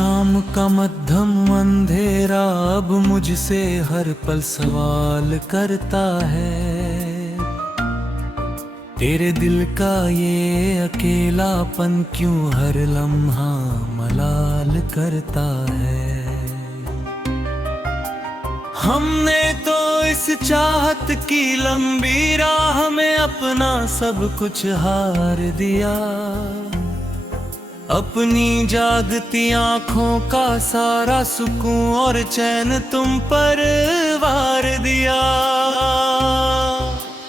शाम का मध्यम अंधेरा अब मुझसे हर पल सवाल करता है। तेरे दिल का ये अकेलापन क्यों हर लम्हा मलाल करता है। हमने तो इस चाहत की लंबी राह में अपना सब कुछ हार दिया। अपनी जागती आंखों का सारा सुकून और चैन तुम पर वार दिया।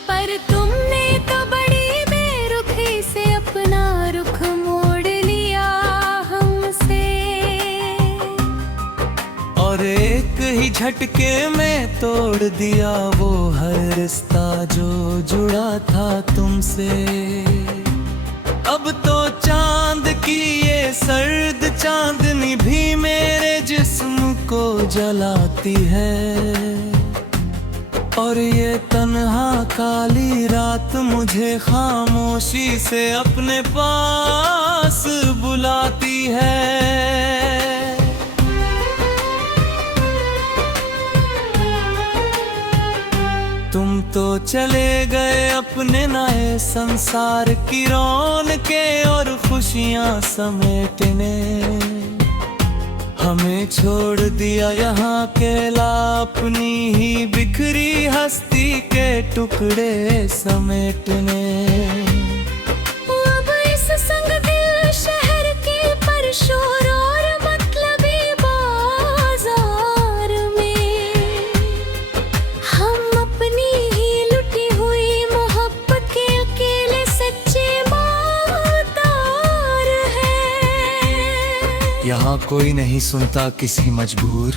पर तुमने तो बड़ी बेरुखी से अपना रुख मोड़ लिया हमसे, और एक ही झटके में तोड़ दिया वो हर रिश्ता जो जुड़ा था तुमसे। अब तो चांद की ये सर्द चांदनी भी मेरे जिस्म को जलाती है, और ये तन्हा काली रात मुझे खामोशी से अपने पास बुलाती है। तुम तो चले गए अपने नए संसार की रौनके और खुशियां समेटने। हमें छोड़ दिया यहाँ अकेला अपनी ही बिखरी हस्ती के टुकड़े समेटने। अब इस संग दिल शहर के परशोर और मतलबी बाजार में हम अपनी ही लुटी हुई मोहब्बत के अकेले सच्चे माहतार हैं। यहाँ कोई नहीं सुनता किसी मजबूर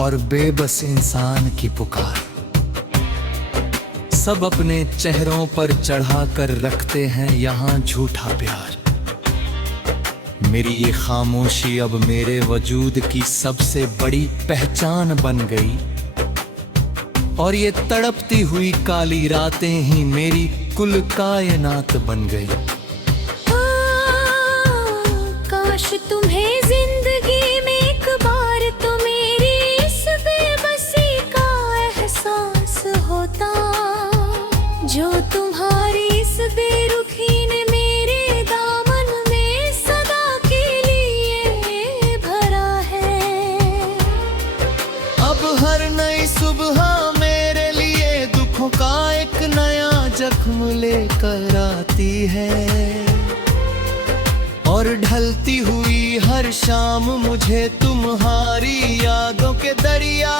और बेबस इंसान की पुकार। सब अपने चेहरों पर चढ़ा कर रखते हैं यहाँ झूठा प्यार। मेरी ये खामोशी अब मेरे वजूद की सबसे बड़ी पहचान बन गई, और ये तड़पती हुई काली रातें ही मेरी कुल कायनात बन गई। काश तुम्हें जिंदगी में एक बार तो मेरी इस बेबसी का एहसास होता, जो तुम्हारी इस बेरुखी ने मेरे दामन में सदा के लिए भरा है। अब हर नई सुबह मेरे लिए दुखों का एक नया जख्म लेकर आती है, और ढलती हुई हर शाम मुझे तुम्हारी यादों के दरिया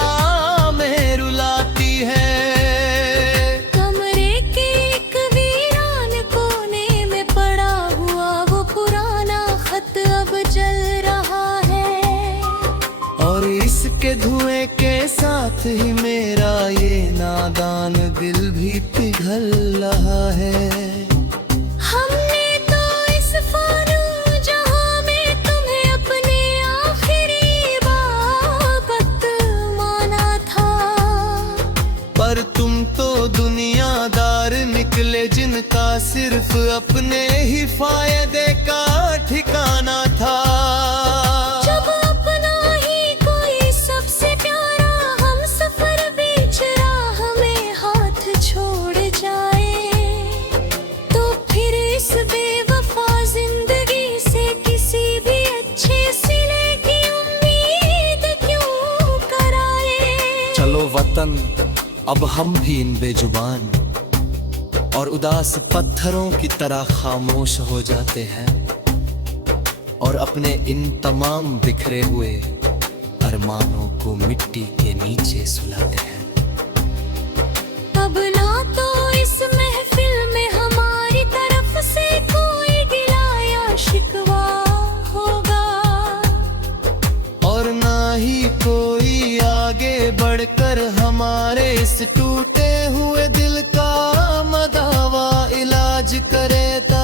में रुलाती है। कमरे के एक वीरान कोने में पड़ा हुआ वो पुराना खत अब जल रहा है, और इसके धुएं के साथ ही मेरा ये नादान दिल भी पिघल रहा है। हमने तो इस फानू जहां में तुम्हें अपने आखिरी बाबत माना था, पर तुम तो दुनियादार निकले जिनका सिर्फ अपने ही फायदे का ठिकाना था। जब अपना ही कोई सबसे प्यारा हम सफर बीच राह में हाथ छोड़ जाए, तो फिर इस बेवफा जिंदगी से किसी भी अच्छे सिले की उम्मीद क्यों कराए। चलो वतन, अब हम भी इन बेजुबान और उदास पत्थरों की तरह खामोश हो जाते हैं, और अपने इन तमाम बिखरे हुए अरमानों को मिट्टी के नीचे सुलाते हैं। अब ना तो इस महफिल में हमारी तरफ से कोई गिला या शिकवा होगा, और ना ही कोई आगे बढ़कर हमारे इस टूटे हुए दिल का मदावा इलाज करेगा।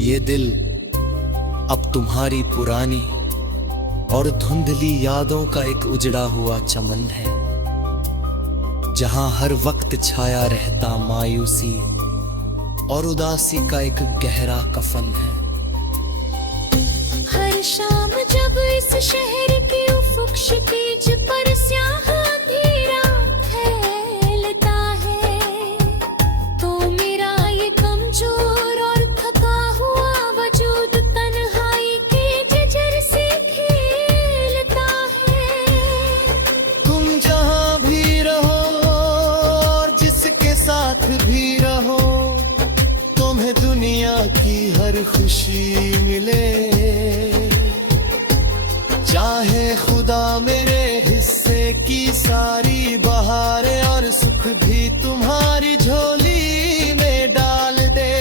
ये दिल अब तुम्हारी पुरानी और धुंधली यादों का एक उजड़ा हुआ चमन है, जहां हर वक्त छाया रहता मायूसी और उदासी का एक गहरा कफन है। हर शाम जब इस शहर की उफ़क़ क्षितिज पर स्याह अंधेरा फैलता है, तो मेरा ये कमजोर और थका हुआ वजूद तन्हाई की जजर से खेलता है। तुम जहां भी रहो और जिसके साथ भी रहो, तुम्हें दुनिया की हर खुशी मिले। चाहे खुदा मेरे हिस्से की सारी बहारें और सुख भी तुम्हारी झोली में डाल दे।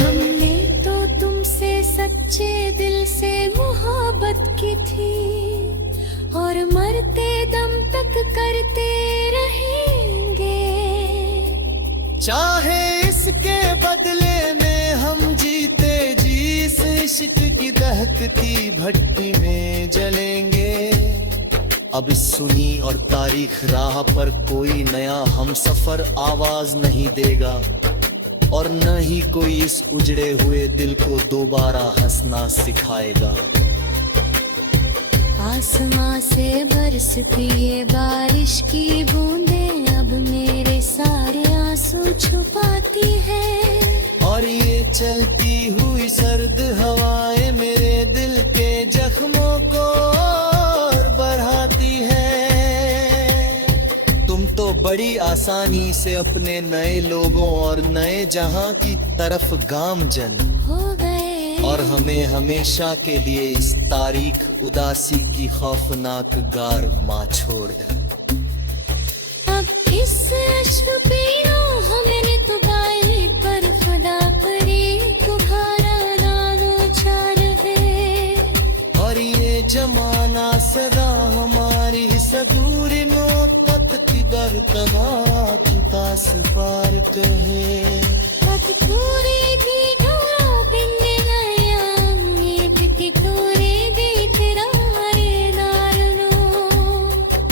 हमने तो तुमसे सच्चे दिल से मोहब्बत की थी, और मरते दम तक करते रहेंगे। चाहे इसके बदले में हम जीते जी इस इश्क की दहकती भट्टी में जलेंगे। अब इस सुनी और तारीख राह पर कोई नया हमसफर आवाज नहीं देगा, और न ही कोई इस उजड़े हुए दिल को दोबारा हंसना सिखाएगा। आसमां से बरसती ये बारिश की बूंदें अब मेरे सारे आंसू छुपाती है, और ये चलती हुई सर्द हवाएं मेरे दिल के जख्मों को और बढ़ाती है। तुम तो बड़ी आसानी से अपने नए लोगों और नए जहां की तरफ गामजन हो गए, और हमें हमेशा के लिए इस तारीख उदासी की खौफनाक गार माँ छोड़ दे। अब इस अश्क पीरों हमने तो गाए पर खुदा परी तुम्हारा नाम उचार है। और ये जमाना सदा हमारी इस अधूरी मोहब्बत की दरकनाक तास पार कहे। पूरी भी डोरा बिन्ने नया ये भी पूरी भी तेरारे नारनो,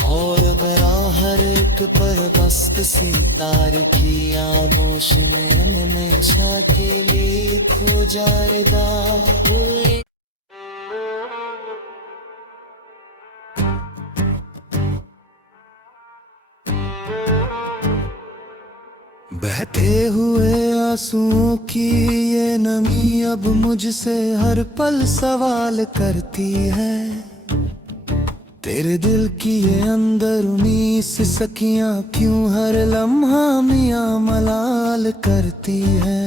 और मेरा हर एक पर बस्त सितार की आमोश में हमेशा के लिए खो जाएगा। बहते हुए आंसुओं की ये नमी अब मुझसे हर पल सवाल करती है। तेरे दिल की ये अंदरूनी सी सखियां क्यों हर लम्हा मियां मलाल करती है।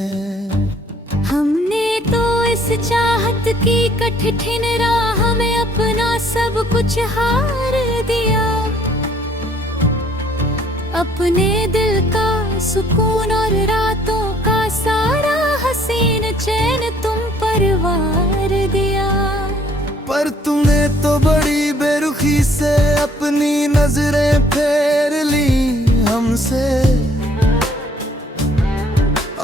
हमने तो इस चाहत की कठिन राह में अपना सब कुछ हार दिया, अपने दिल का सुकून और रातों का सारा हसीन चैन तुम पर वार दिया। पर तूने तो बड़ी बेरुखी से अपनी नजरें फेर ली हमसे,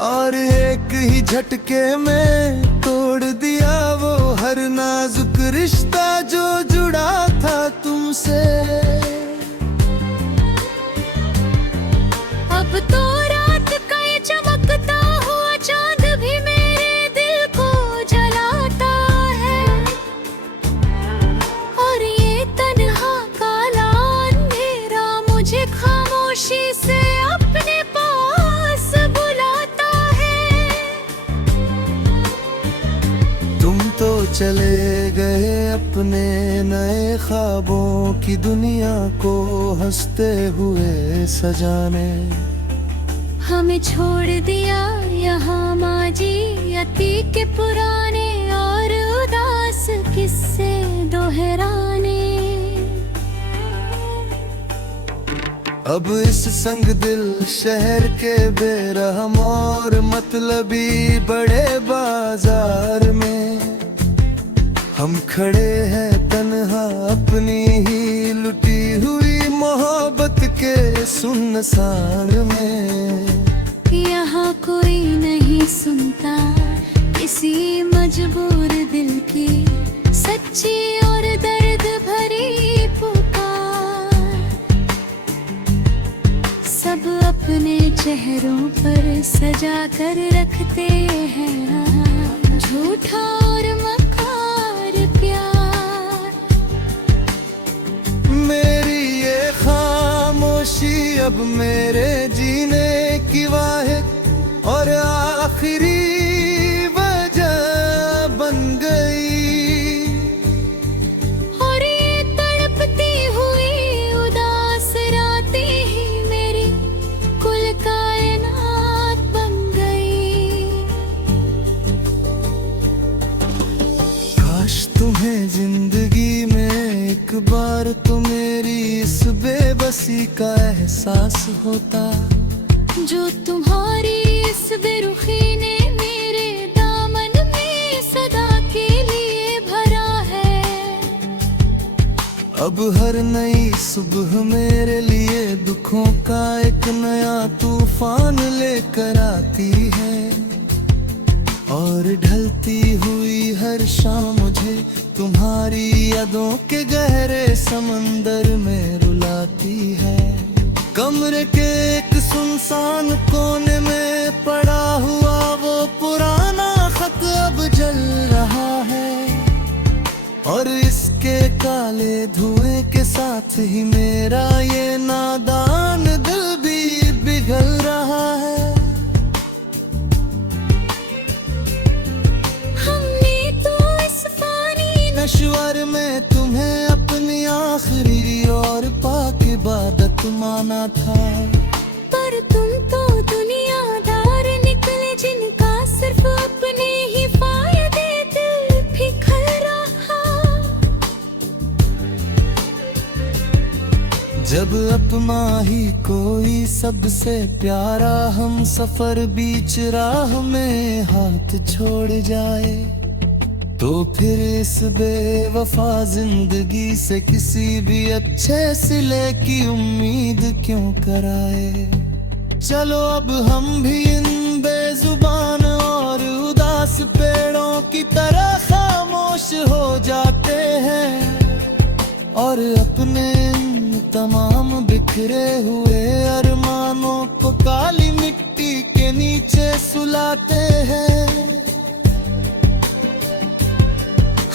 और एक ही झटके में तोड़ दिया वो हर नाजुक रिश्ता जो जुड़ा था तुमसे। अब तो रात का ये चमकता हुआ चांद भी मेरे दिल को जलाता है, और ये तन्हा काला अंधेरा मुझे खामोशी से अपने पास बुलाता है। तुम तो चले गए अपने नए ख्वाबों की दुनिया को हंसते हुए सजाने। हमें छोड़ दिया यहाँ माजी अती के पुराने और उदास किस्से दोहराने। अब इस संग दिल शहर के बेरहम और मतलबी बड़े बाजार में हम खड़े हैं तन्हा अपनी ही लुटी हुई मोहब्बत के सुनसान में। यहाँ कोई नहीं सुनता किसी मजबूर दिल की सच्ची और दर्द पैरों पर सजा कर रखते हैं झूठा और मकार प्यार। मेरी ये खामोशी अब मेरे जीने की वाहिद और आखिरी वजह बन गई। और ये तड़पती हुई उदास रातें ही मेरी कुल कायनात बन गई। काश तुम्हें जिंदगी में एक बार तो मेरी इस बेबसी का एहसास होता, जो तुम्हारी इस बेरुखी ने मेरे दामन में सदा के लिए भरा है। अब हर नई सुबह मेरे लिए दुखों का एक नया तूफान लेकर आती है, और ढलती हुई हर शाम मुझे तुम्हारी यादों के गहरे समंदर में रुलाती है। कमरे के एक सुनसान कोने में पड़ा हुआ वो पुराना खत अब जल रहा है, और इसके काले धुएं के साथ ही मेरा ये नादान दिल भी पिघल रहा है। हमने तो इस फानी नश्वर में तुम्हें अपनी आखिरी और पाक इबादत माना था, पर तुम तो दुनियादार निकले जिनका सिर्फ अपने ही फायदे दिल फिखल रहा। जब अपना ही कोई सबसे प्यारा हम सफर बीच राह में हाथ छोड़ जाए, तो फिर इस बेवफा जिंदगी से किसी भी अच्छे सिले की उम्मीद क्यों कराए। चलो अब हम भी इन बेजुबान और उदास पेड़ों की तरह खामोश हो जाते हैं, और अपने इन तमाम बिखरे हुए अरमानों को काली मिट्टी के नीचे सुलाते हैं।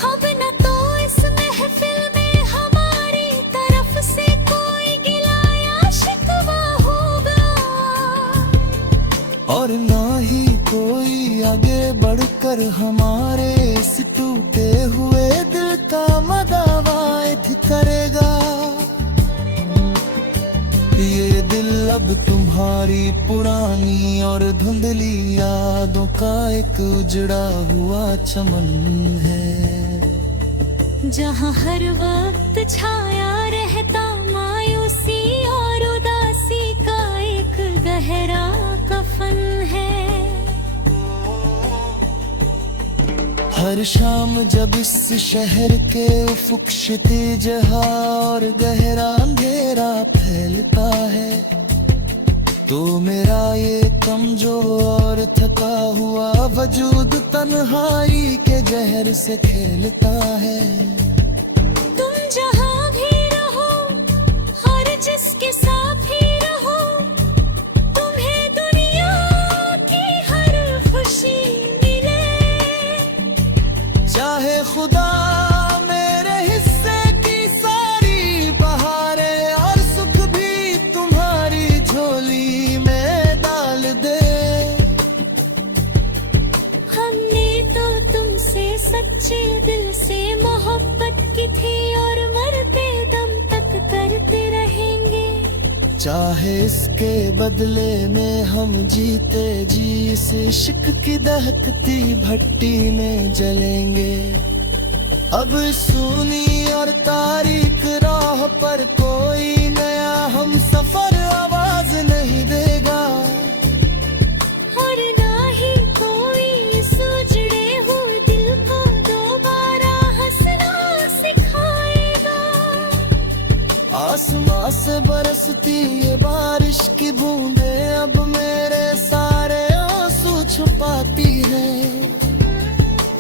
अब न तो इस महफिल में हमारी तरफ से कोई गिला या शिकवा होगा, और ना ही कोई आगे बढ़कर हमारे इस टूटे हुए दिल का मदावायद करेगा। ये दिल अब तुम्हारी पुरानी और धुंधली यादों का एक उजड़ा हुआ चमन है, जहाँ हर वक्त छाया रहता मायूसी और उदासी का एक गहरा कफन है। हर शाम जब इस शहर के उफुक क्षितिजहा और गहरा अंधेरा फैलता है, तो मेरा ये कमजोर और थका हुआ वजूद तन्हाई के जहर से खेलता है। तुम जहाँ भी रहो और जिसके साथ ही रहो, तुम्हें दुनिया की हर खुशी मिले। चाहे खुदा मेरे हिस्से की सारी बहारें और सुख भी तुम्हारी झोली में डाल दे। हमने तो तुमसे सच्चे दिल से मोहब्बत की थी और मरते दम तक करते रहेंगे। चाहे इसके बदले में हम जीते जी इस इश्क की दहकती भट्टी में जलेंगे। अब सुनी और तारीख राह पर कोई नया हम सफर आवाज नहीं देगा, और ना ही कोई इस उजड़े हुए दिल को दोबारा हंसना सिखाएगा। आसमां से बरसती ये बारिश की बूंदें अब मेरे सारे आंसू छुपाती है,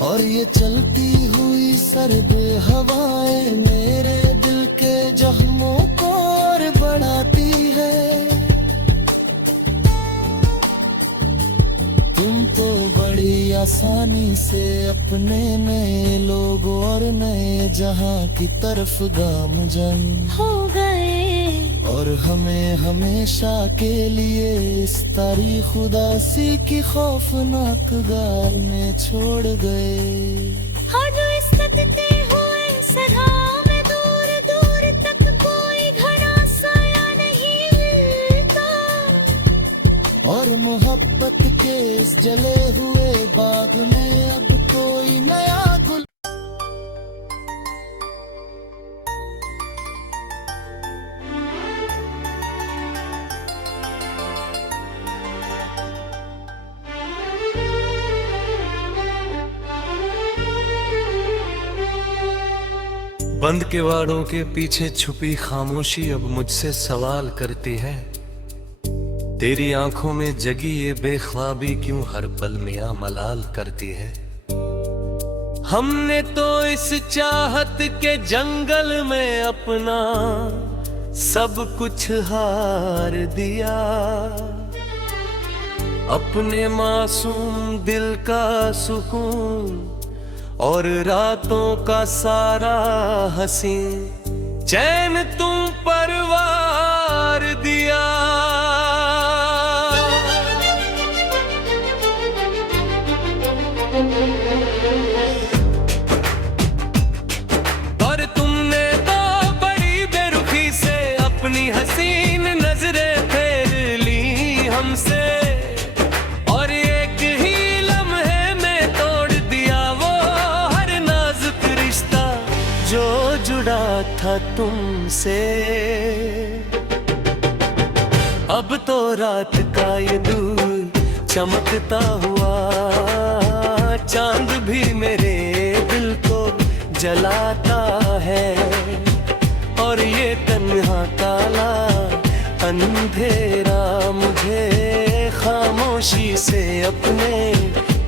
और ये चलती हुई सर्द हवाएं मेरे दिल के जख्मों को और बढ़ाती है। आसानी से अपने नए लोग और नए जहां की तरफ गामजन हो गए। और हमें हमेशा के लिए इस तारीख उदासी की खौफनाक गार में छोड़ गए। हाँ, जो इस सदते हुए सदा में दूर दूर तक कोई घना साया नहीं मिलता। और मोहब्बत के इस जले हुए बाग में अब कोई नया गुल बंद किवाड़ों के पीछे छुपी खामोशी अब मुझसे सवाल करती है, तेरी आंखों में जगी ये बेख्वाबी क्यों हर पल मियां मलाल करती है। हमने तो इस चाहत के जंगल में अपना सब कुछ हार दिया, अपने मासूम दिल का सुकून और रातों का सारा हंसी चैन तुम परवार दिया। और तुमने तो बड़ी बेरुखी से अपनी हसीन नजरें फेर ली हमसे, और एक ही लम्हे में तोड़ दिया वो हर नाजुक रिश्ता जो जुड़ा था तुमसे। अब तो रात का ये दूर चमकता हुआ चांद भी मेरे दिल को जलाता है, और ये तन्हा काला अंधेरा मुझे खामोशी से अपने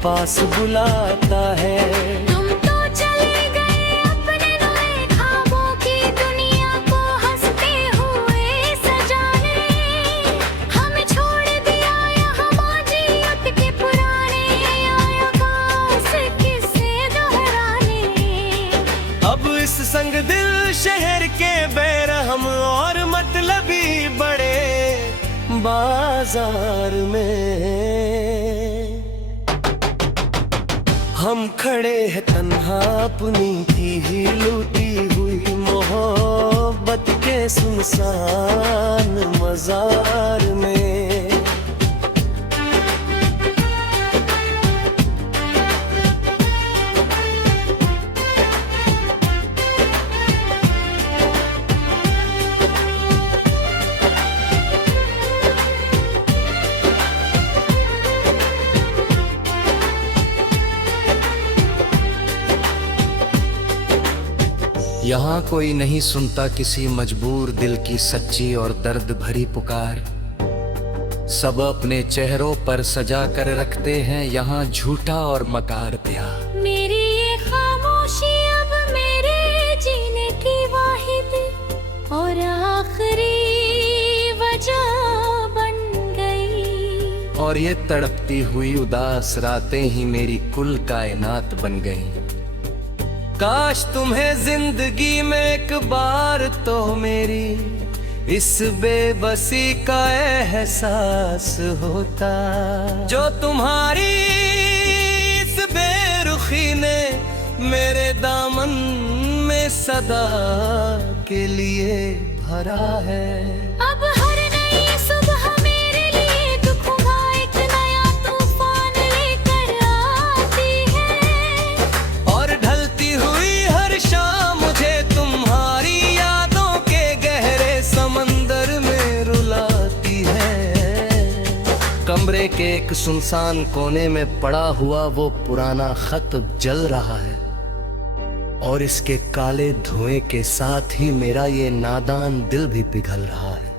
पास बुलाता है। तुम तो चले गए अपने नए ख्वाबों की दुनिया को हंसते हुए सजाने, हमें छोड़ दिया यहाँ माजियत के पुराने आयाकाश किस्से दोहराने। अब इस संग दिल शहर के बेरहम और मतलबी बड़े बाजार में हम खड़े हैं तन्हा अपनी थी ही लूटी हुई मोहब्बत के सुनसान मजार में। यहाँ कोई नहीं सुनता किसी मजबूर दिल की सच्ची और दर्द भरी पुकार, सब अपने चेहरों पर सजा कर रखते हैं यहाँ झूठा और मकार प्यार। मेरी ये खामोशी अब मेरे जीने की वाहिद और आखिरी वजह बन गई, और ये तड़पती हुई उदास रातें ही मेरी कुल कायनात बन गईं। काश तुम्हें जिंदगी में एक बार तो मेरी इस बेबसी का एहसास होता, जो तुम्हारी इस बेरुखी ने मेरे दामन में सदा के लिए भरा है। अब हर नई सुबह मेरे लिए दुखों का एक नया तूफान लेकर आती है, और ढलती हुई हर शाम मुझे तुम्हारी यादों के गहरे समंदर में रुलाती है। कमरे के एक सुनसान कोने में पड़ा हुआ वो पुराना खत जल रहा है, और इसके काले धुएं के साथ ही मेरा ये नादान दिल भी पिघल रहा है।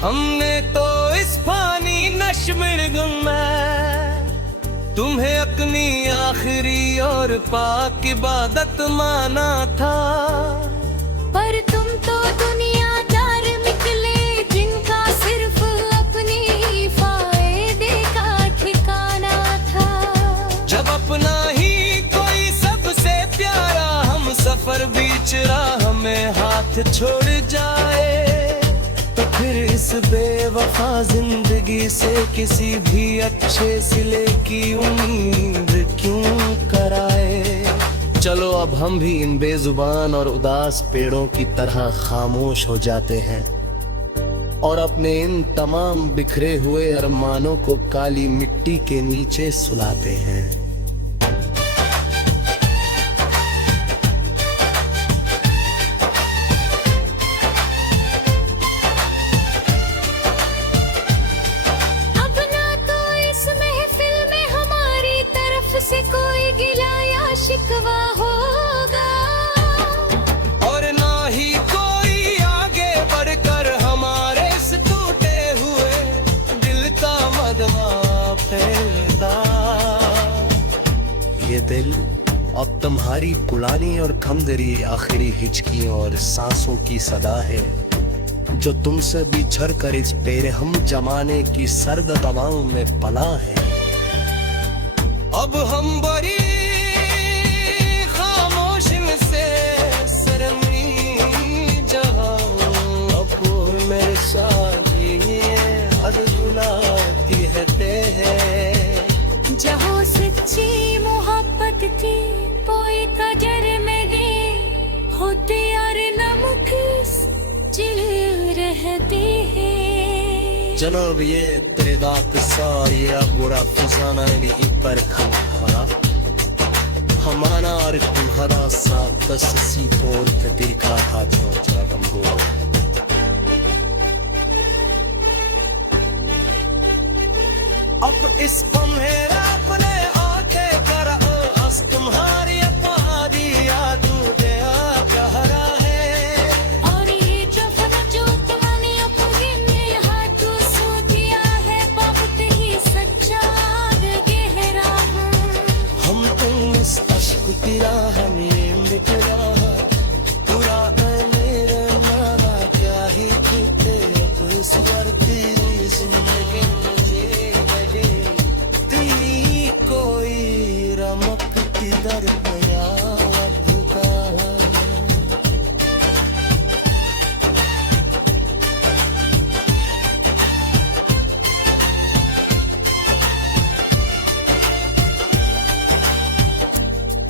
हमने तो इस फानी नश्मिर में तुम्हें अपनी आखिरी और पाक इबादत माना था, पर तुम तो दुनियादार निकले जिनका सिर्फ अपनी बीच राह में हाथ छोड़ जाए तो फिर इस बेवफा जिंदगी से किसी भी अच्छे सिले की उम्मीद क्यों कराए। चलो अब हम भी इन बेजुबान और उदास पेड़ों की तरह खामोश हो जाते हैं और अपने इन तमाम बिखरे हुए अरमानों को काली मिट्टी के नीचे सुलाते हैं। अब ना तो इस महफिल में हमारी तरफ से कोई गिला या शिकवा होगा और ना ही कोई आगे बढ़कर हमारे इस टूटे हुए दिल का मदवा फैलता। ये दिल अब तुम्हारी पुरानी और खमदरी आखिरी हिचकियों और सांसों की सदा है जो तुमसे बिछड़ कर इस बेरहम जमाने की सर्द तवाओं में पला है। अब हम बड़ी खामोश से शर्मी जहां अब मेरे साथ ये हद बुलाती है जहाँ सच्ची मोहब्बत थी कोई कदर में गे होते और नमक चिल रहते हैं। जनाब ये तेरे दात सा ये बुरा फसाना नहीं पर खड़ा हमारा और तुम्हारा साथ बस सी तोड़ के दिल का था छोटा कमजोर। अब इस मेरा अपने आके कर अस तुम्हारी अपहारी याद दया कहरा है और ये जो तुम्हारी अपने हाथों सो दिया है बहुत ही सच्चा गहरा हम तुम इस अश्क की राह में निकला पूरा मेरे माना क्या ही थे कोई स्वर की जिंदगी मुझे लगे तेरी कोई रमक की दर याद का।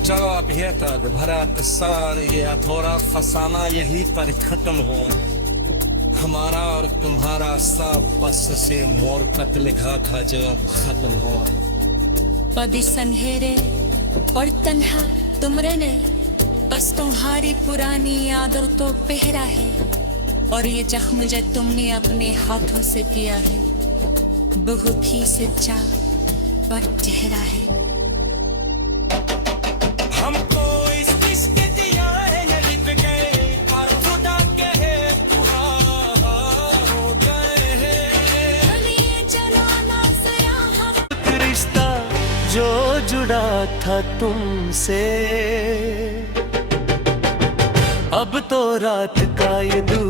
चलो अब ये तक भरा किस्सा ये थोड़ा फसाना यही पर खत्म हो। हमारा और तुम्हारा सब बस से मोरकत लिखा था जो अब खत्म हो। पदी संहेरे और तन्हा तुम रहने बस तुम्हारी पुरानी यादों तो पहरा है और ये जख्म जो तुमने अपने हाथों से किया है बहुत ही सच्चा और गहरा है। हमको इस इश्क दिया है ये लिख गए और खुदा कहे तुहार हो गए हैं। चलिए चलो ना जरा हम रिश्ता जो जुड़ा था तुमसे अब तो रात का ये दूर